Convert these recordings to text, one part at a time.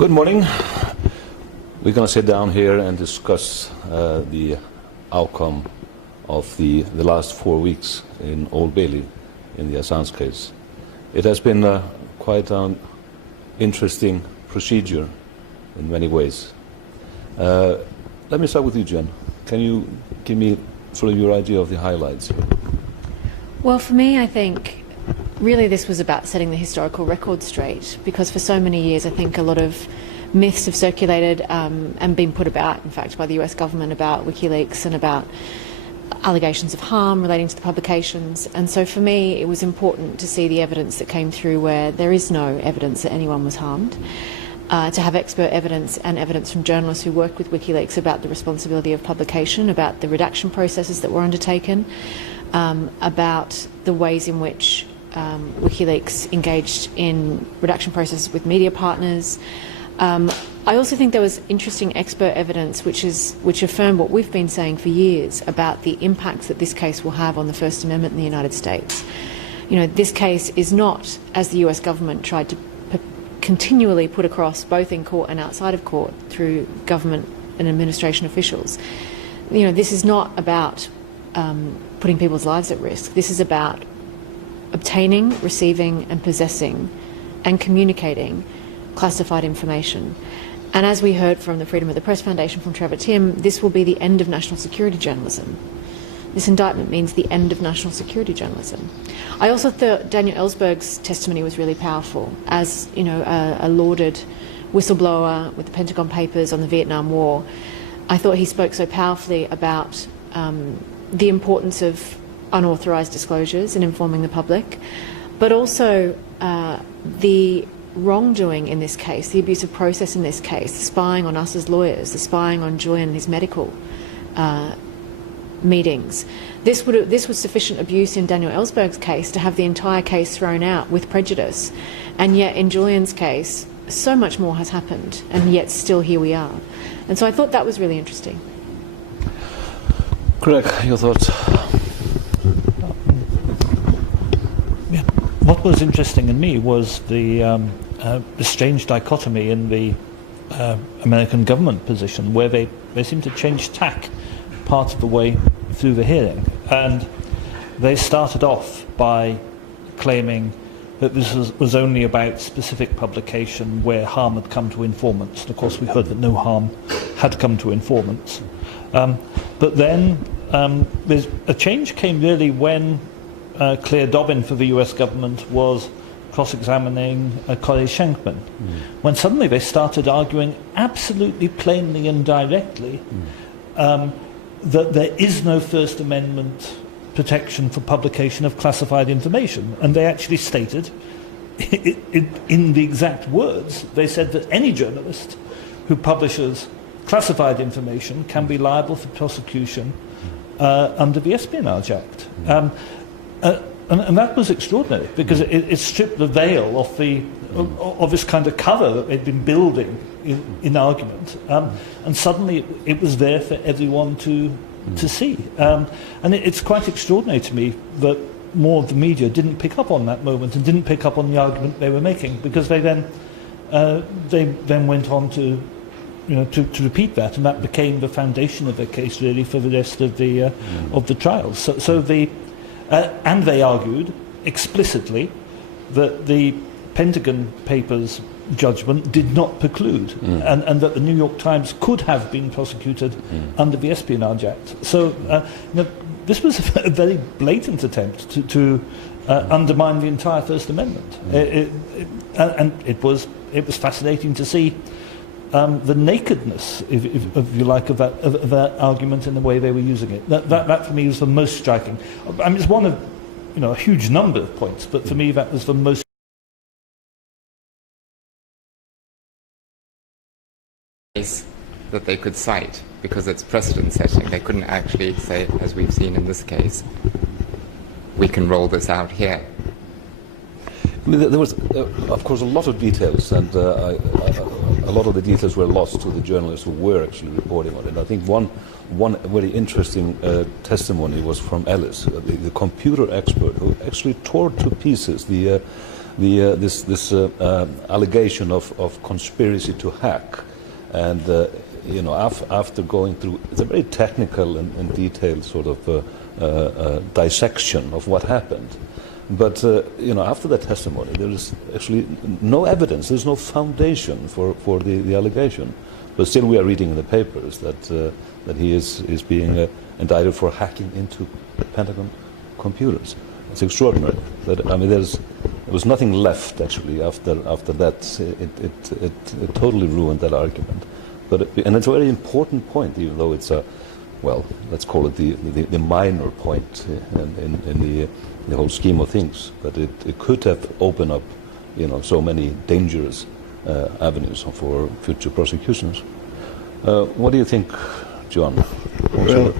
Good morning. We're going to sit down here and discuss the outcome of the last 4 weeks in Old Bailey in the Assange case. It has been quite an interesting procedure in many ways. Let me start with you, Jen. Can you give me sort of your idea of the highlights? Well, for me, I think really this was about setting the historical record straight, because for so many years I think a lot of myths have circulated and been put about, in fact, by the US government about WikiLeaks and about allegations of harm relating to the publications. And so for me it was important to see the evidence that came through where there is no evidence that anyone was harmed, to have expert evidence and evidence from journalists who worked with WikiLeaks about the responsibility of publication, about the redaction processes that were undertaken, about the ways in which WikiLeaks engaged in redaction processes with media partners. I also think there was interesting expert evidence which affirmed what we've been saying for years about the impacts that this case will have on the First Amendment in the United States. You know, this case is not, as the US government tried to continually put across both in court and outside of court through government and administration officials. You know, this is not about putting people's lives at risk. This is about obtaining, receiving and possessing and communicating classified information. And as we heard from the Freedom of the Press Foundation from Trevor Timm, this will be the end of national security journalism. This indictment means the end of national security journalism. I also thought Daniel Ellsberg's testimony was really powerful. As you know, a lauded whistleblower with the Pentagon Papers on the Vietnam War, I thought he spoke so powerfully about the importance of unauthorised disclosures and informing the public, but also the wrongdoing in this case, the abusive process in this case, the spying on us as lawyers, the spying on Julian and his medical meetings. This was sufficient abuse in Daniel Ellsberg's case to have the entire case thrown out with prejudice, and yet in Julian's case so much more has happened, and yet still here we are. And so I thought that was really interesting. Greg, your thoughts? What was interesting in me was the strange dichotomy in the American government position, where they seemed to change tack part of the way through the hearing. And they started off by claiming that this was only about specific publication where harm had come to informants. And of course we heard that no harm had come to informants. But then a change came really when Claire Dobbin for the US government was cross-examining Corey Schenkman, when suddenly they started arguing absolutely plainly and directly that there is no First Amendment protection for publication of classified information. And they actually stated, in the exact words, they said that any journalist who publishes classified information can be liable for prosecution under the Espionage Act. And that was extraordinary, because it stripped the veil of this kind of cover that they'd been building in argument, and suddenly it was there for everyone to see. And it's quite extraordinary to me that more of the media didn't pick up on that moment and didn't pick up on the argument they were making, because they then went on to repeat that, and that became the foundation of their case really for the rest of the trial. And they argued explicitly that the Pentagon Papers judgment did not preclude, and that the New York Times could have been prosecuted under the Espionage Act. So this was a very blatant attempt to undermine the entire First Amendment. And it was fascinating to see the nakedness, if you like, of that argument and the way they were using it. That for me was the most striking. I mean, it's one of a huge number of points, but for me that was the most. Case that they could cite, because it's precedent setting. They couldn't actually say, as we've seen in this case, we can roll this out here. I mean, there was, of course, a lot of details, and a lot of the details were lost to the journalists who were actually reporting on it. I think one very interesting testimony was from Ellis, the computer expert, who actually tore to pieces the this allegation of conspiracy to hack, and after going through, it's a very technical and detailed sort of dissection of what happened. But after that testimony, there is actually no evidence. There's no foundation for the allegation. But still, we are reading in the papers that he is being indicted for hacking into Pentagon computers. It's extraordinary. But I mean, there was nothing left actually after that. It totally ruined that argument. And it's a very important point, even though it's let's call it the minor point in the whole scheme of things. But it could have opened up, so many dangerous avenues for future prosecutions. What do you think, John? Well,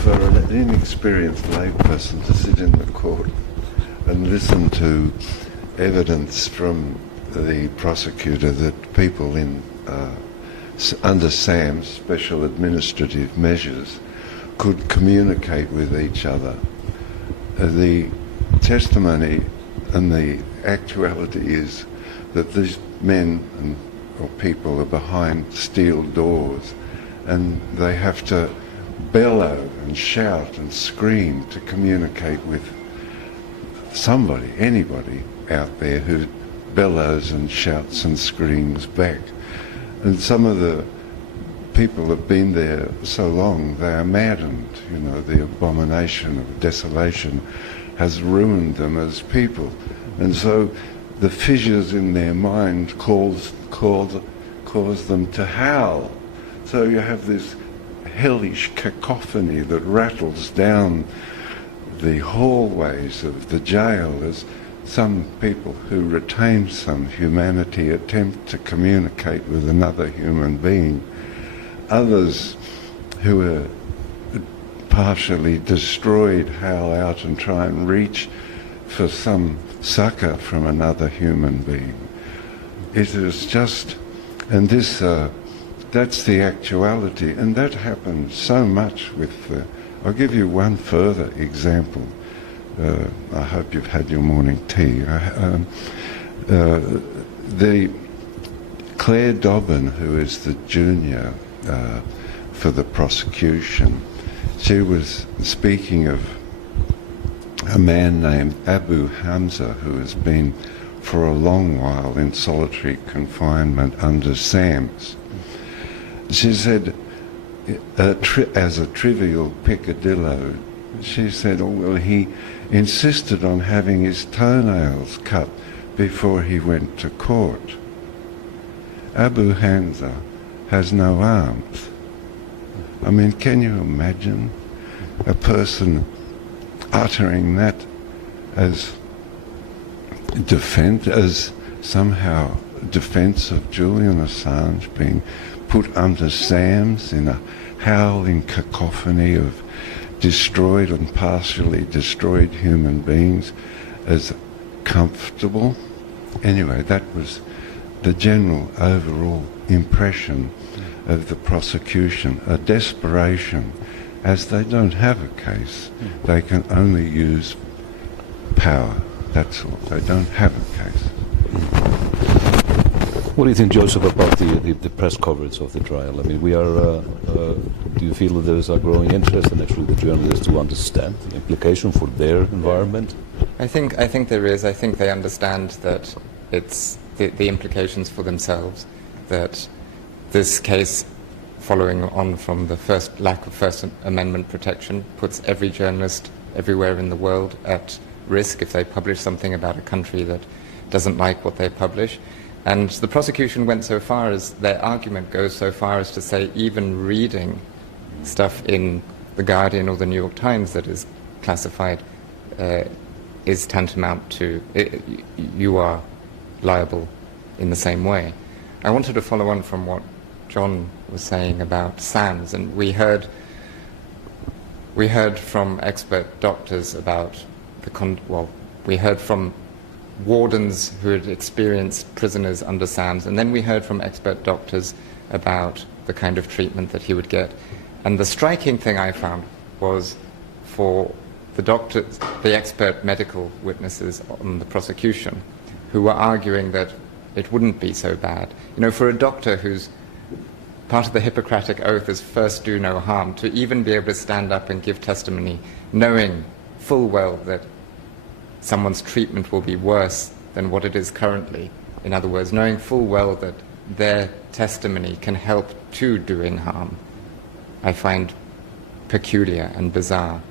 for an inexperienced layperson to sit in the court and listen to evidence from the prosecutor that people under SAM's, Special Administrative Measures, could communicate with each other. The testimony and the actuality is that these men or people are behind steel doors, and they have to bellow and shout and scream to communicate with somebody, anybody out there who bellows and shouts and screams back. And some of the people have been there so long, they are maddened. The abomination of desolation has ruined them as people. And so the fissures in their mind cause them to howl. So you have this hellish cacophony that rattles down the hallways of the jail as some people who retain some humanity attempt to communicate with another human being. Others who are partially destroyed howl out and try and reach for some succor from another human being. It is just, and that's the actuality, and that happens so much with I'll give you one further example. I hope you've had your morning tea. The Claire Dobbin, who is the junior for the prosecution, she was speaking of a man named Abu Hamza, who has been for a long while in solitary confinement under SAMS. She said, as a trivial peccadillo, she said, he insisted on having his toenails cut before he went to court. Abu Hamza has no arms. I mean, can you imagine a person uttering that as somehow defense of Julian Assange being put under SAMS in a howling cacophony of destroyed and partially destroyed human beings as comfortable? Anyway, that was the general overall impression of the prosecution, a desperation. As they don't have a case, they can only use power. That's all. They don't have a case. What do you think, Joseph, about the press coverage of the trial? I mean, do you feel that there is a growing interest in actually the journalists to understand the implication for their environment? I think there is. I think they understand that it's the implications for themselves, that this case, following on from the lack of First Amendment protection, puts every journalist everywhere in the world at risk if they publish something about a country that doesn't like what they publish. And the prosecution went so far as, their argument goes so far as to say even reading stuff in The Guardian or The New York Times that is classified is tantamount to, you are liable in the same way. I wanted to follow on from what John was saying about SAMS, and we heard from expert doctors about we heard from wardens who had experienced prisoners under SAMS, and then we heard from expert doctors about the kind of treatment that he would get. And the striking thing I found was, for the expert medical witnesses on the prosecution, who were arguing that it wouldn't be so bad. You know, for a doctor whose part of the Hippocratic Oath is first do no harm, to even be able to stand up and give testimony knowing full well that someone's treatment will be worse than what it is currently, in other words, knowing full well that their testimony can help to doing harm, I find peculiar and bizarre.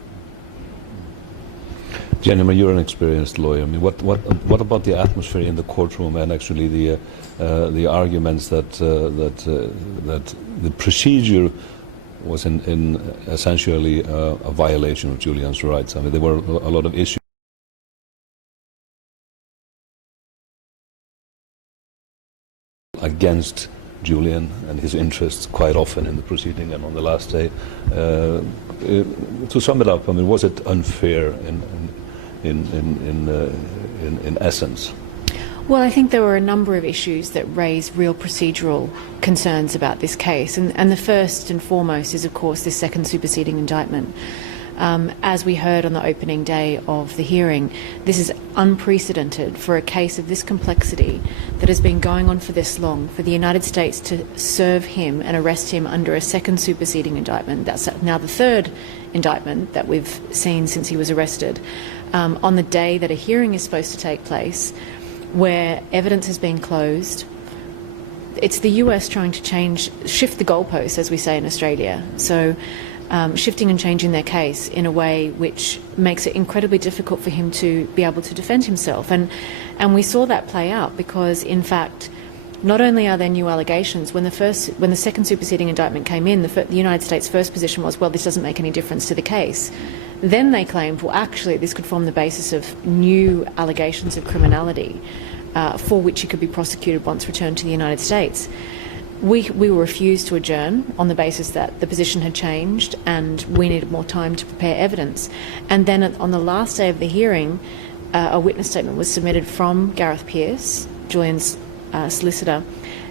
Jennifer, you're an experienced lawyer. I mean, what about the atmosphere in the courtroom and actually the arguments that the procedure was in essentially a violation of Julian's rights? I mean, there were a lot of issues against Julian and his interests quite often in the proceeding and on the last day. To sum it up, I mean, was it unfair in essence? Well, I think there were a number of issues that raise real procedural concerns about this case, and the first and foremost is, of course, this second superseding indictment. As we heard on the opening day of the hearing, this is unprecedented for a case of this complexity that has been going on for this long, for the United States to serve him and arrest him under a second superseding indictment. That's now the third indictment that we've seen since he was arrested, on the day that a hearing is supposed to take place, where evidence has been closed. It's the US trying to shift the goalposts, as we say in Australia. So shifting and changing their case in a way which makes it incredibly difficult for him to be able to defend himself. And we saw that play out because, in fact, not only are there new allegations, when the second superseding indictment came in, the United States' first position was, well, this doesn't make any difference to the case. Then they claimed, well, actually, this could form the basis of new allegations of criminality for which he could be prosecuted once returned to the United States. We were refused to adjourn on the basis that the position had changed and we needed more time to prepare evidence. And then on the last day of the hearing, a witness statement was submitted from Gareth Pearce, Julian's solicitor,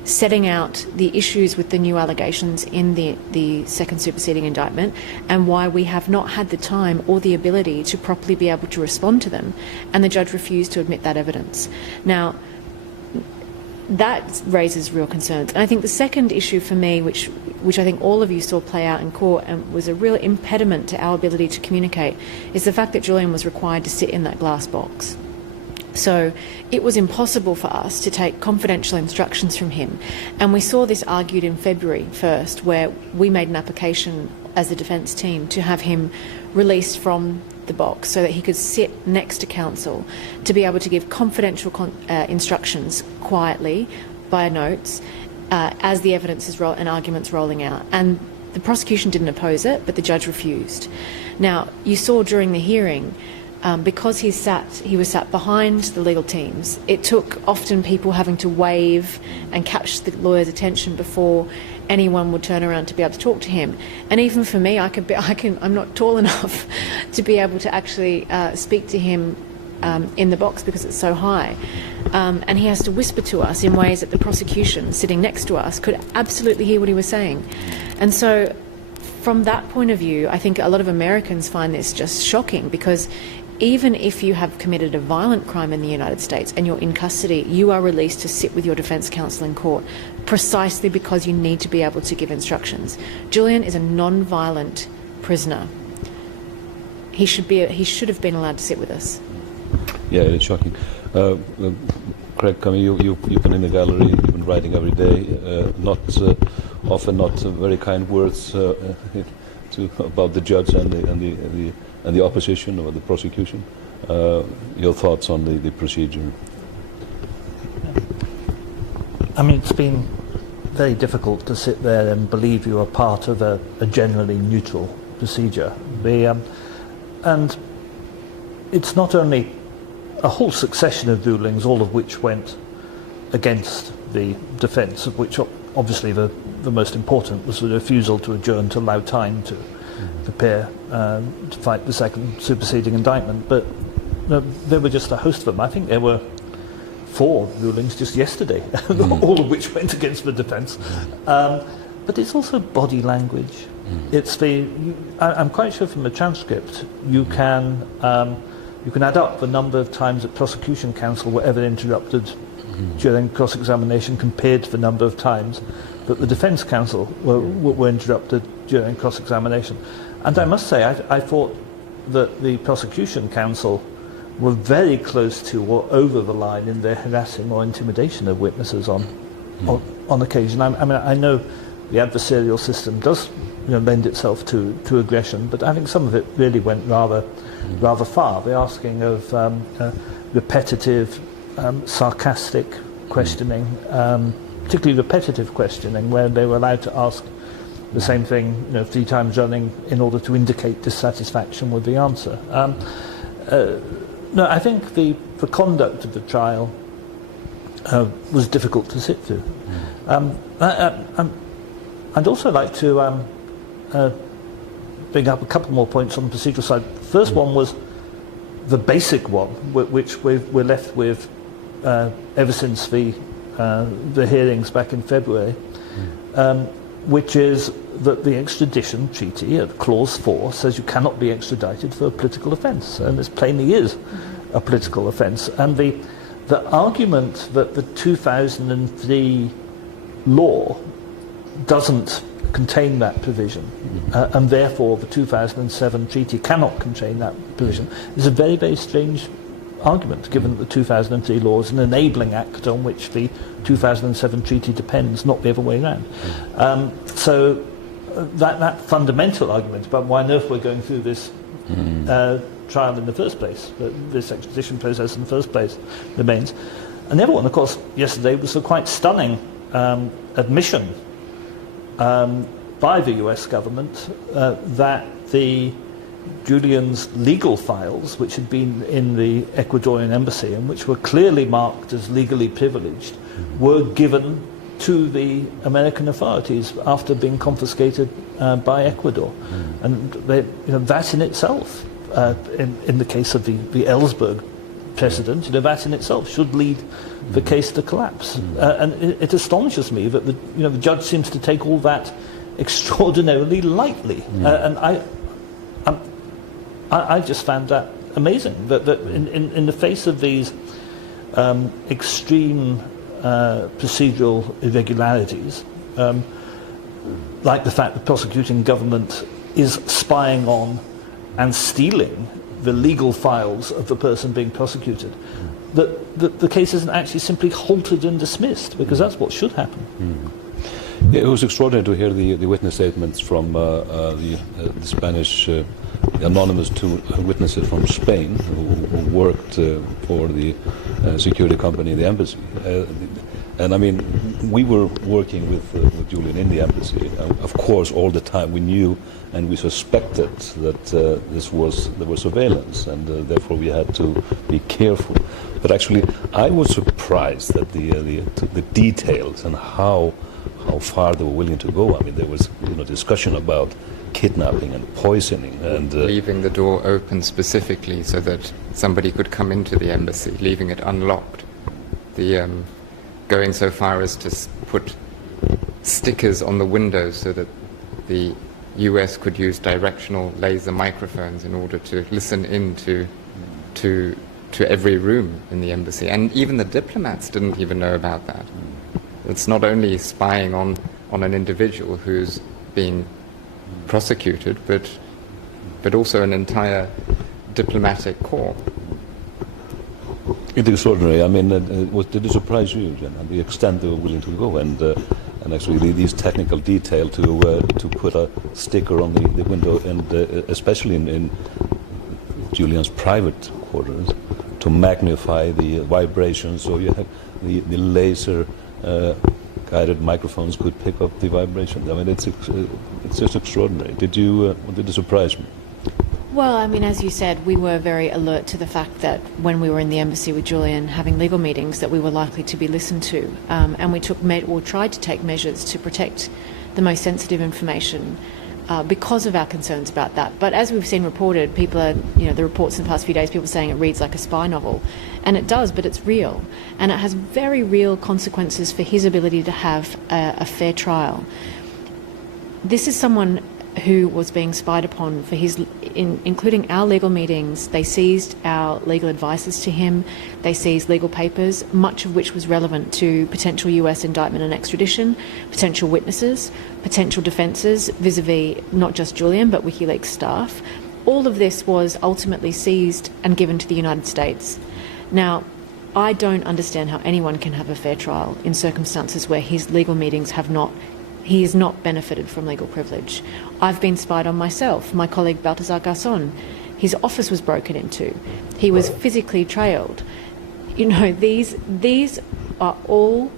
setting out the issues with the new allegations in the second superseding indictment and why we have not had the time or the ability to properly be able to respond to them. And the judge refused to admit that evidence. Now, that raises real concerns. And I think the second issue for me, which I think all of you saw play out in court and was a real impediment to our ability to communicate, is the fact that Julian was required to sit in that glass box. So it was impossible for us to take confidential instructions from him. And we saw this argued in February 1st, where we made an application as the defence team to have him released from the box so that he could sit next to counsel to be able to give confidential instructions quietly by notes as the evidence and arguments rolling out. And the prosecution didn't oppose it, but the judge refused. Now, you saw during the hearing, because he was sat behind the legal teams, it took often people having to wave and catch the lawyer's attention before anyone would turn around to be able to talk to him. And even for me, I'm not tall enough to be able to actually speak to him in the box because it's so high. And he has to whisper to us in ways that the prosecution sitting next to us could absolutely hear what he was saying. And so from that point of view, I think a lot of Americans find this just shocking, because even if you have committed a violent crime in the United States and you're in custody, you are released to sit with your defence counsel in court precisely because you need to be able to give instructions. Julian is a non-violent prisoner. He should have been allowed to sit with us. Yeah, it's shocking. Craig, I mean, you've been in the gallery, you've been writing every day, often not very kind words about the judge and the opposition or the prosecution. Your thoughts on the procedure? I mean, it's been very difficult to sit there and believe you are part of a generally neutral procedure. And it's not only a whole succession of rulings, all of which went against the defence, of which obviously the most important was the refusal to adjourn to allow time to prepare to fight the second superseding indictment. But there were just a host of them. I think there were 4 rulings just yesterday, all of which went against the defence. but it's also body language. It's I'm quite sure from the transcript you can add up the number of times that prosecution counsel were ever interrupted during cross-examination compared to the number of times that the defence counsel were interrupted during cross-examination. And I must say, I thought that the prosecution counsel were very close to or over the line in their harassing or intimidation of witnesses on occasion. I mean, I know the adversarial system does lend itself to aggression, but I think some of it really went rather far. The asking of repetitive, sarcastic questioning, particularly repetitive questioning, where they were allowed to ask the same thing 3 times running in order to indicate dissatisfaction with the answer. No, I think the conduct of the trial was difficult to sit through. I'd also like to bring up a couple more points on the procedural side. The first one was the basic one, which we're left with ever since the hearings back in February, which is that the extradition treaty at Clause 4 says you cannot be extradited for a political offence, and this plainly is a political offence. And the argument that the 2003 law doesn't contain that provision, and therefore the 2007 treaty cannot contain that provision, is a very, very strange argument, given that the 2003 law is an enabling act on which the 2007 treaty depends, not the other way around. So that fundamental argument about why on earth we're going through this trial in the first place, this extradition process in the first place, remains. And the other one, of course, yesterday was a quite stunning admission by the US government that Julian's legal files, which had been in the Ecuadorian embassy and which were clearly marked as legally privileged, were given to the American authorities after being confiscated by Ecuador. And that in itself, in the case of the Ellsberg precedent, that in itself should lead the case to collapse. And it astonishes me that the judge seems to take all that extraordinarily lightly. And I just found that amazing, that in the face of these extreme procedural irregularities, like the fact the prosecuting government is spying on and stealing the legal files of the person being prosecuted, that the case isn't actually simply halted and dismissed, because that's what should happen. Yeah, it was extraordinary to hear the witness statements from the Spanish anonymous two witnesses from Spain who worked for the security company in the embassy. And I mean, we were working with Julian in the embassy. Of course, all the time we knew and we suspected that there was surveillance, and therefore we had to be careful. But actually, I was surprised at the details and how far they were willing to go. I mean, there was discussion about kidnapping and poisoning and leaving the door open specifically so that somebody could come into the embassy, leaving it unlocked. Going so far as to put stickers on the windows so that the US could use directional laser microphones in order to listen in to every room in the embassy. And even the diplomats didn't even know about that. It's not only spying on an individual who's being prosecuted, but also an entire diplomatic corps. It's extraordinary. I mean, did it surprise you, Jen, the extent they were willing to go, and actually these technical detail to put a sticker on the window, and especially in Julian's private quarters, to magnify the vibrations, so you have the laser guided microphones could pick up the vibrations. I mean, it's just extraordinary. Did it surprise me? Well, I mean, as you said, we were very alert to the fact that when we were in the embassy with Julian having legal meetings, that we were likely to be listened to, and we tried to take measures to protect the most sensitive information because of our concerns about that. But as we've seen reported, people are, the reports in the past few days, people saying it reads like a spy novel, and it does, but it's real, and it has very real consequences for his ability to have a fair trial. this is someone who was being spied upon for his, including our legal meetings. They seized our legal advices to him. They seized legal papers, much of which was relevant to potential US indictment and extradition, potential witnesses, potential defences vis-a-vis not just Julian but WikiLeaks staff. All of this was ultimately seized and given to the United States. Now, I don't understand how anyone can have a fair trial in circumstances where his legal meetings he has not benefited from legal privilege. I've been spied on myself. My colleague Baltasar Garçon, his office was broken into. He was physically trailed. You know, these are all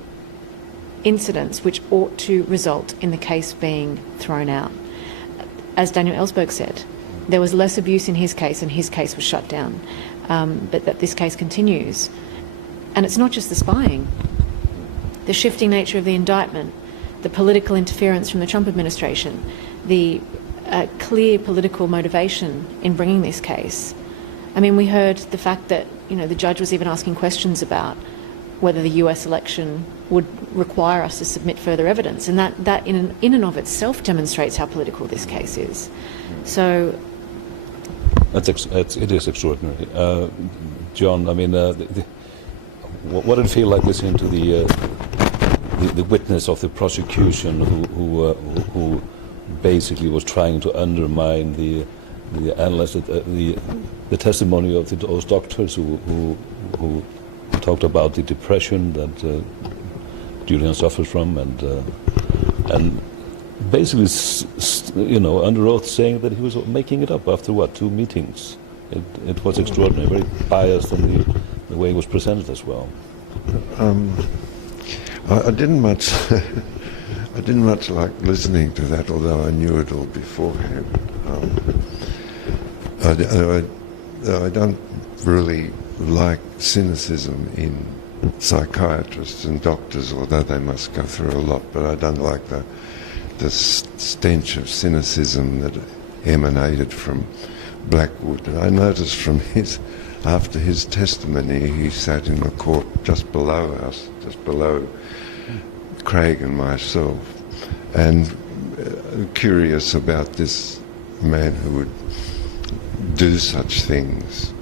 incidents which ought to result in the case being thrown out. As Daniel Ellsberg said, there was less abuse in his case and his case was shut down. But that this case continues. And it's not just the spying. The shifting nature of the indictment, the political interference from the Trump administration, the clear political motivation in bringing this case. I mean, we heard the fact that, you know, the judge was even asking questions about whether the US election would require us to submit further evidence, and that in and of itself demonstrates how political this case is. So it is extraordinary. John, I mean, what did it feel like listening to the witness of the prosecution who basically was trying to undermine the testimony of those doctors who talked about the depression that Julian suffers from, and basically, under oath saying that he was making it up after what, 2 meetings. It was extraordinary, very biased in the way it was presented as well. I didn't much I didn't much like listening to that, although I knew it all beforehand. I don't really like cynicism in psychiatrists and doctors, although they must go through a lot, but I don't like the stench of cynicism that emanated from Blackwood. And I noticed from after his testimony, he sat in the court just below us, just below Craig and myself, and curious about this man who would do such things,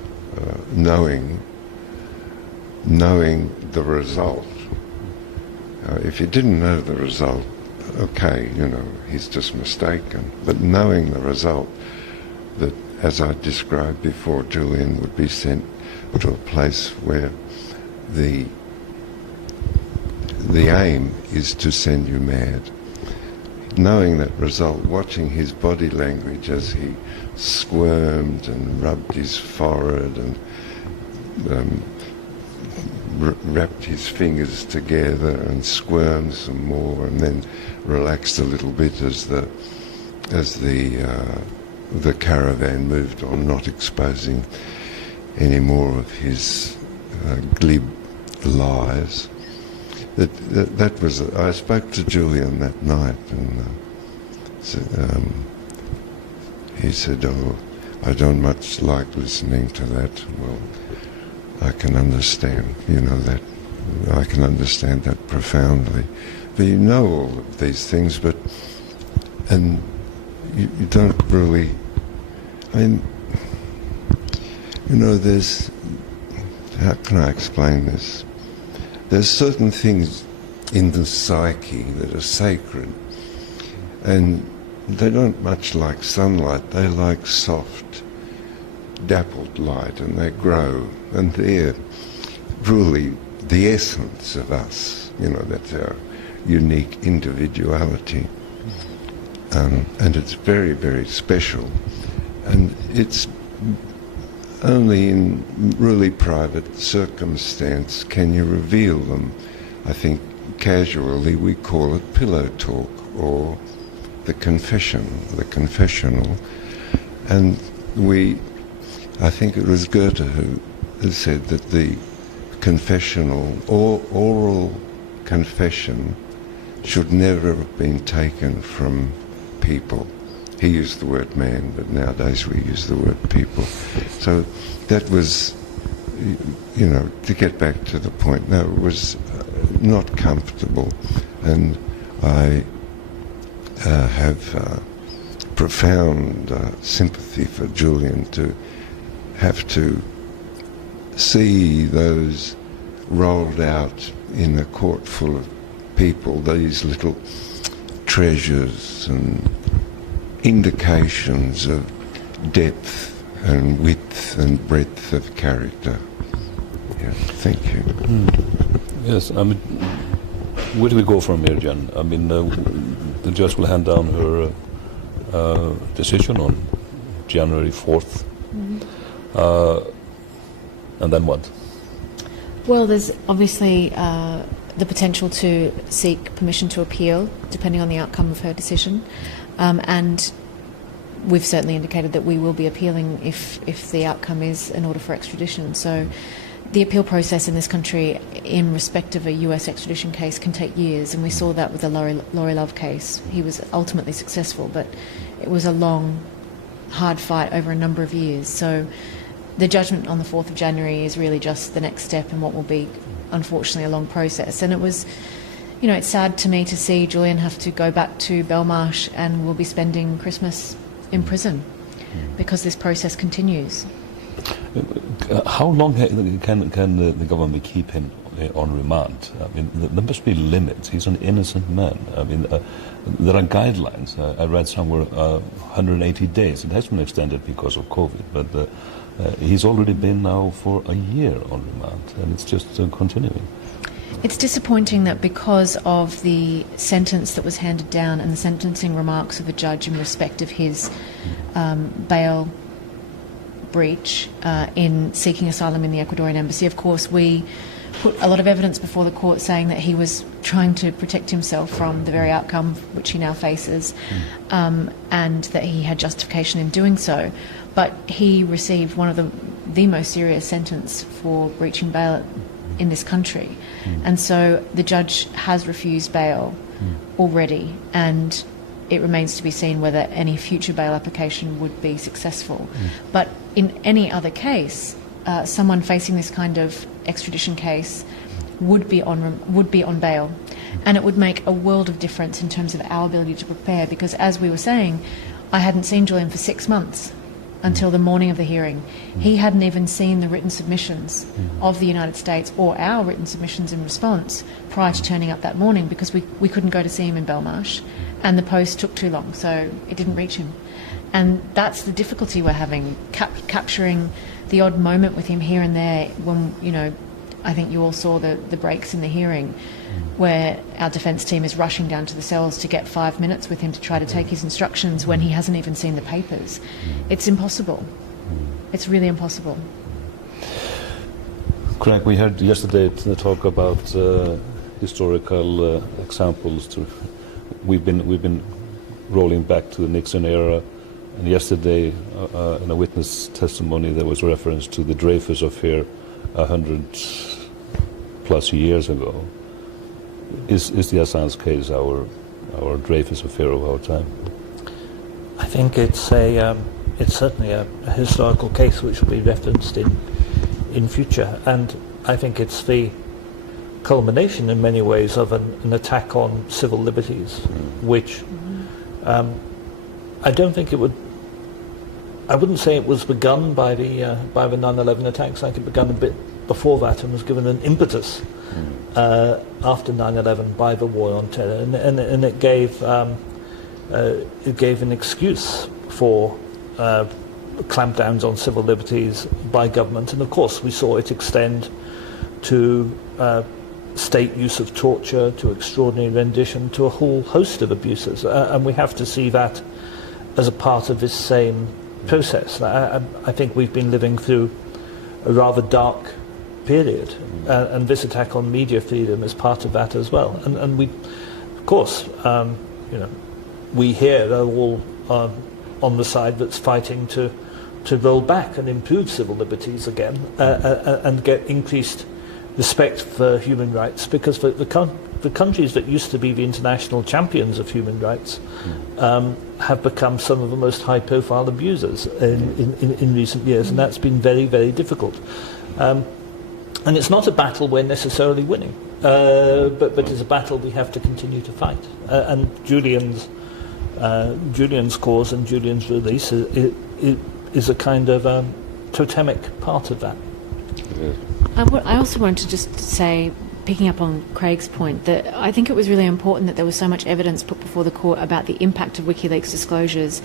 knowing the result. If you didn't know the result, okay, he's just mistaken. But knowing the result, that, as I described before, Julian would be sent to a place where the aim is to send you mad. Knowing that result, watching his body language as he squirmed and rubbed his forehead and wrapped his fingers together and squirmed some more, and then relaxed a little bit as the caravan moved on, not exposing any more of his glib lies. That was. I spoke to Julian that night, and he said, "Oh, I don't much like listening to that." Well, I can understand, that. I can understand that profoundly. But you know all of these things, and you don't really. I mean, there's. How can I explain this? There's certain things in the psyche that are sacred, and they don't much like sunlight. They like soft, dappled light, and they grow, and they're really the essence of us. That's our unique individuality, and it's very, very special, and it's only in really private circumstance can you reveal them. I think casually we call it pillow talk or the confessional. And I think it was Goethe who said that the confessional or oral confession should never have been taken from people. He used the word man, but nowadays we use the word people. So that was, to get back to the point, no, it was not comfortable. And have profound sympathy for Julian to have to see those rolled out in a court full of people, these little treasures and indications of depth and width and breadth of character. Yeah, thank you. Yes, I mean, where do we go from here, Jen? I mean, the judge will hand down her decision on January 4th. And then what? Well, there's obviously the potential to seek permission to appeal, depending on the outcome of her decision. And we've certainly indicated that we will be appealing if the outcome is an order for extradition. So the appeal process in this country in respect of a US extradition case can take years, and we saw that with the Laurie Love case. He was ultimately successful, but it was a long, hard fight over a number of years. So the judgment on the 4th of January is really just the next step in what will be, unfortunately, a long process. And it was, you know, it's sad to me to see Julian have to go back to Belmarsh and will be spending Christmas in prison because this process continues. How long can the government keep him on remand? I mean, there must be limits. He's an innocent man. I mean, there are guidelines. I read somewhere 180 days. It has been extended because of COVID, but he's already been now for a year on remand, and it's just continuing. It's disappointing that because of the sentence that was handed down and the sentencing remarks of the judge in respect of his bail breach in seeking asylum in the Ecuadorian embassy, of course, we put a lot of evidence before the court saying that he was trying to protect himself from the very outcome which he now faces, and that he had justification in doing so. But he received one of the most serious sentence for breaching bail in this country. And so the judge has refused bail already, and it remains to be seen whether any future bail application would be successful. But in any other case, someone facing this kind of extradition case would be on bail, and it would make a world of difference in terms of our ability to prepare, because as we were saying, I hadn't seen Julian for 6 months until the morning of the hearing. He hadn't even seen the written submissions of the United States or our written submissions in response prior to turning up that morning, because we couldn't go to see him in Belmarsh, and the post took too long, so it didn't reach him. And that's the difficulty we're having, capturing the odd moment with him here and there when, you know, I think you all saw the breaks in the hearing where our defence team is rushing down to the cells to get 5 minutes with him to try to take his instructions when he hasn't even seen the papers. It's impossible. It's really impossible. Craig, we heard yesterday the talk about historical examples. We've been rolling back to the Nixon era, and yesterday in a witness testimony there was reference to the Dreyfus affair 100+ years ago. Is the Assange case our Dreyfus affair of our time? I think it's certainly a historical case which will be referenced in future, and I think it's the culmination in many ways of an attack on civil liberties, which I don't think it would. I wouldn't say it was begun by the 9/11 attacks. I think it began a bit before that and was given an impetus after 9/11 by the war on terror, and it gave an excuse for clampdowns on civil liberties by government, and of course we saw it extend to state use of torture, to extraordinary rendition, to a whole host of abuses, and we have to see that as a part of this same process. I think we've been living through a rather dark period, and this attack on media freedom is part of that as well. And we, of course, we here are all on the side that's fighting to roll back and improve civil liberties again, and get increased respect for human rights, because the countries that used to be the international champions of human rights have become some of the most high-profile abusers in recent years, and that's been very, very difficult. And it's not a battle we're necessarily winning, but it's a battle we have to continue to fight. And Julian's Julian's cause and Julian's release is a kind of totemic part of that. I also wanted to just say, picking up on Craig's point, that I think it was really important that there was so much evidence put before the court about the impact of WikiLeaks disclosures,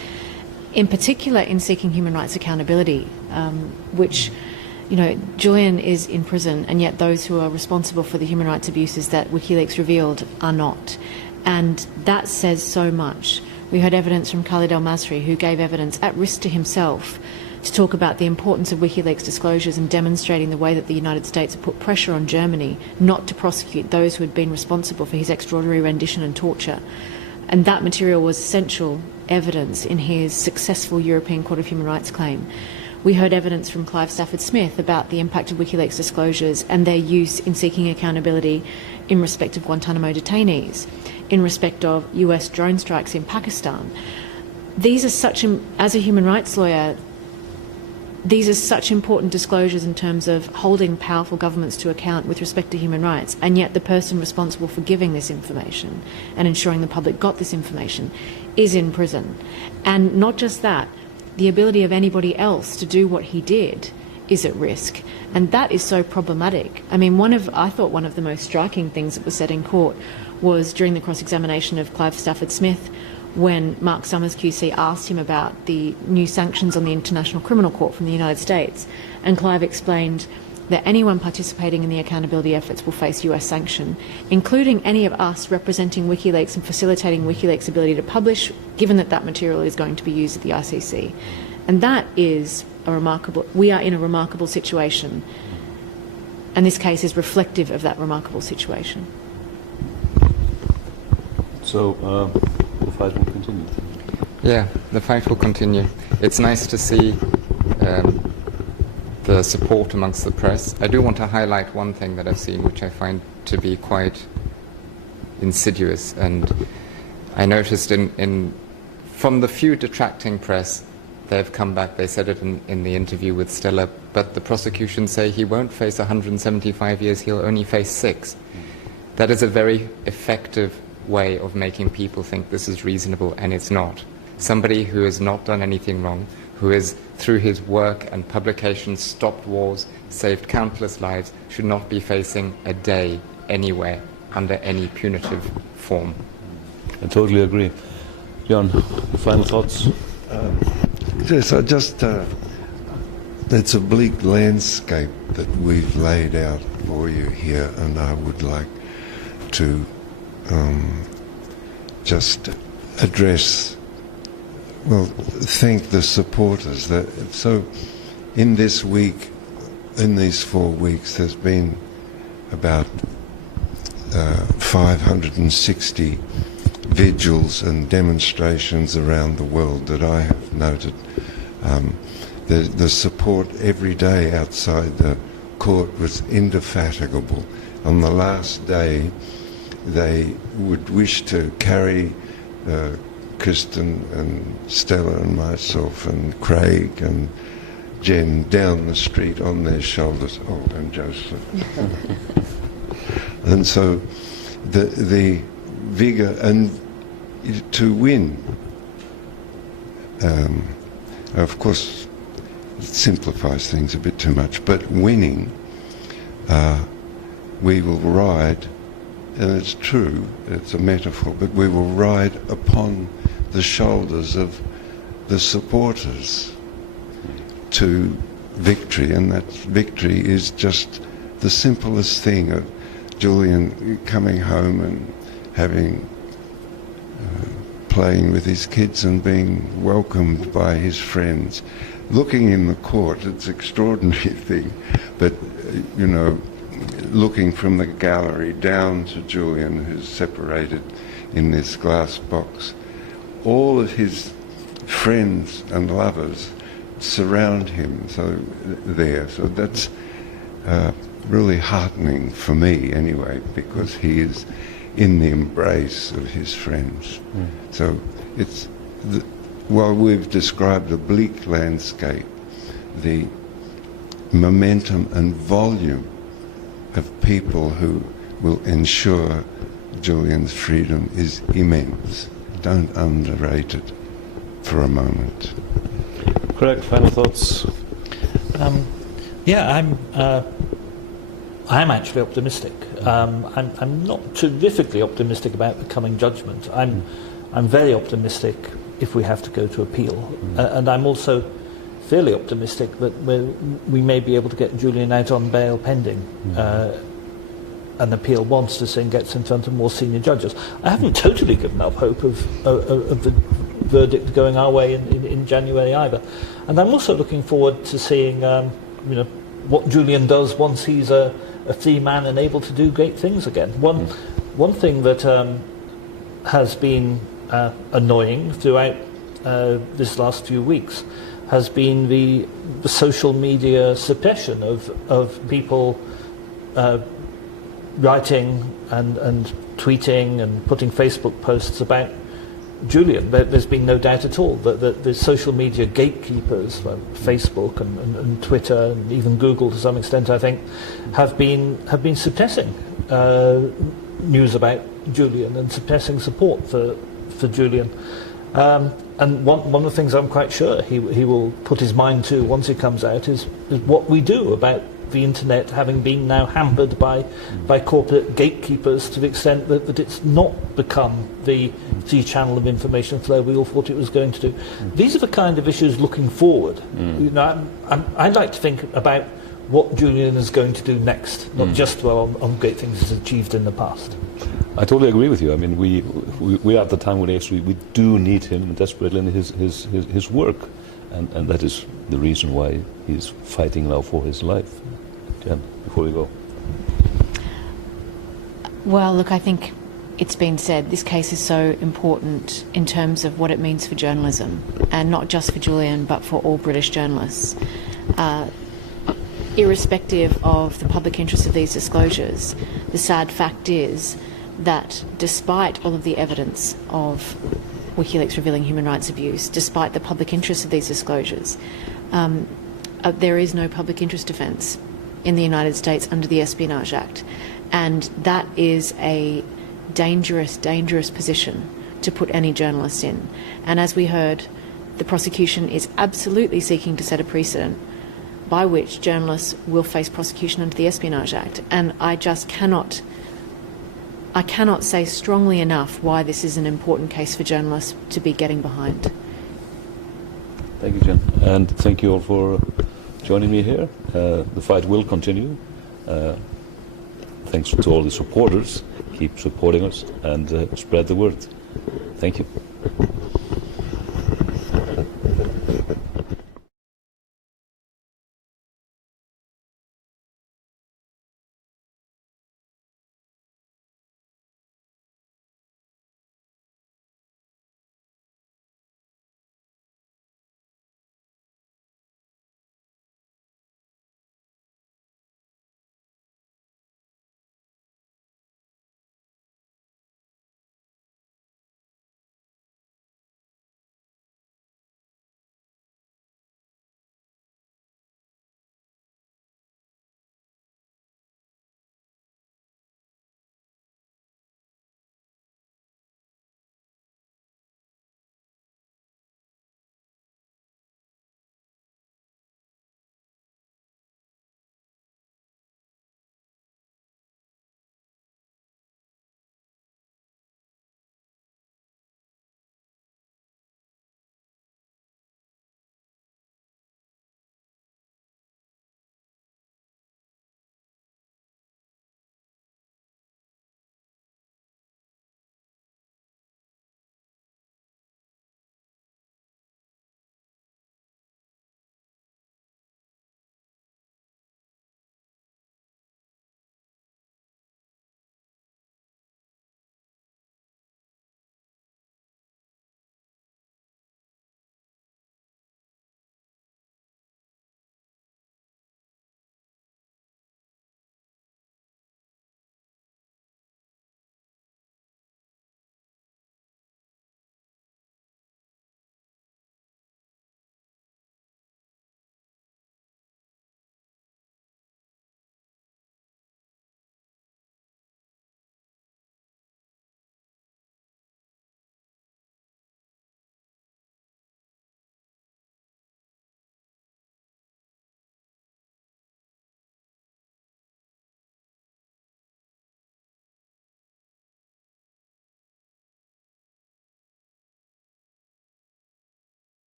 in particular in seeking human rights accountability, which, you know, Julian is in prison, and yet those who are responsible for the human rights abuses that WikiLeaks revealed are not. And that says so much. We heard evidence from Khalid El-Masri, who gave evidence at risk to himself to talk about the importance of WikiLeaks disclosures and demonstrating the way that the United States had put pressure on Germany not to prosecute those who had been responsible for his extraordinary rendition and torture. And that material was essential evidence in his successful European Court of Human Rights claim. We heard evidence from Clive Stafford Smith about the impact of WikiLeaks disclosures and their use in seeking accountability in respect of Guantanamo detainees, in respect of US drone strikes in Pakistan. These are such, as a human rights lawyer, these are such important disclosures in terms of holding powerful governments to account with respect to human rights, and yet the person responsible for giving this information and ensuring the public got this information is in prison. And not just that, the ability of anybody else to do what he did is at risk. And that is so problematic. I mean, I thought one of the most striking things that was said in court was during the cross-examination of Clive Stafford Smith, when Mark Summers QC asked him about the new sanctions on the International Criminal Court from the United States, and Clive explained that anyone participating in the accountability efforts will face US sanction, including any of us representing WikiLeaks and facilitating WikiLeaks' ability to publish, given that that material is going to be used at the ICC. And that is we are in a remarkable situation, and this case is reflective of that remarkable situation. So, the fight will continue. Yeah, the fight will continue. It's nice to see the support amongst the press. I do want to highlight one thing that I've seen, which I find to be quite insidious. And I noticed from the few detracting press, they've come back, they said it in the interview with Stella, but the prosecution say he won't face 175 years, he'll only face 6. That is a very effective way of making people think this is reasonable, and it's not. Somebody who has not done anything wrong, who has, through his work and publications, stopped wars, saved countless lives, should not be facing a day anywhere under any punitive form. I totally agree. John, final thoughts? Yes, it's a bleak landscape that we've laid out for you here, and I would like to just thank the supporters. So in this week, in these 4 weeks, there's been about 560 vigils and demonstrations around the world that I have noted. The support every day outside the court was indefatigable. On the last day, they would wish to carry Kristen and Stella and myself and Craig and Jen down the street on their shoulders. Oh, and Joseph. And so the vigour and to win, of course, it simplifies things a bit too much, but winning, we will ride, and it's true, it's a metaphor, but we will ride upon the shoulders of the supporters to victory, and that victory is just the simplest thing of Julian coming home and having playing with his kids and being welcomed by his friends. Looking in the court, it's an extraordinary thing, but you know, looking from the gallery down to Julian, who's separated in this glass box, all of his friends and lovers surround him. So that's really heartening for me anyway, because he is in the embrace of his friends. So it's while we've described a bleak landscape, the momentum and volume of people who will ensure Julian's freedom is immense. Don't underrate it for a moment. Correct. Final thoughts? Yeah, I am actually optimistic. I'm not terrifically optimistic about the coming judgment. I'm very optimistic if we have to go to appeal, and I'm also fairly optimistic that we may be able to get Julian out on bail pending an appeal once this thing gets in front of more senior judges. I haven't totally given up hope of the verdict going our way in January either, and I'm also looking forward to seeing what Julian does once he's a free man and able to do great things again. One thing that has been annoying throughout this last few weeks has been the social media suppression of people writing and tweeting and putting Facebook posts about Julian. There's been no doubt at all that the social media gatekeepers, like Facebook and Twitter and even Google to some extent, I think, have been suppressing news about Julian and suppressing support for Julian. And one of the things I'm quite sure he will put his mind to once he comes out is what we do about the internet having been now hampered by corporate gatekeepers to the extent that it's not become the channel of information flow we all thought it was going to do. These are the kind of issues looking forward. I'd like to think about what Julian is going to do next, not just dwell on great things he's achieved in the past. I totally agree with you. I mean, we are at the time when actually we do need him desperately in his work, and that is the reason why he's fighting now for his life. Jen, before we go. Well, look, I think it's been said, this case is so important in terms of what it means for journalism, and not just for Julian, but for all British journalists. Irrespective of the public interest of these disclosures, the sad fact is that despite all of the evidence of WikiLeaks revealing human rights abuse, despite the public interest of these disclosures, there is no public interest defence in the United States under the Espionage Act. And that is a dangerous, dangerous position to put any journalist in. And as we heard, the prosecution is absolutely seeking to set a precedent by which journalists will face prosecution under the Espionage Act. And I cannot say strongly enough why this is an important case for journalists to be getting behind. Thank you, Jen. And thank you all for joining me here. The fight will continue. Thanks to all the supporters. Keep supporting us and spread the word. Thank you.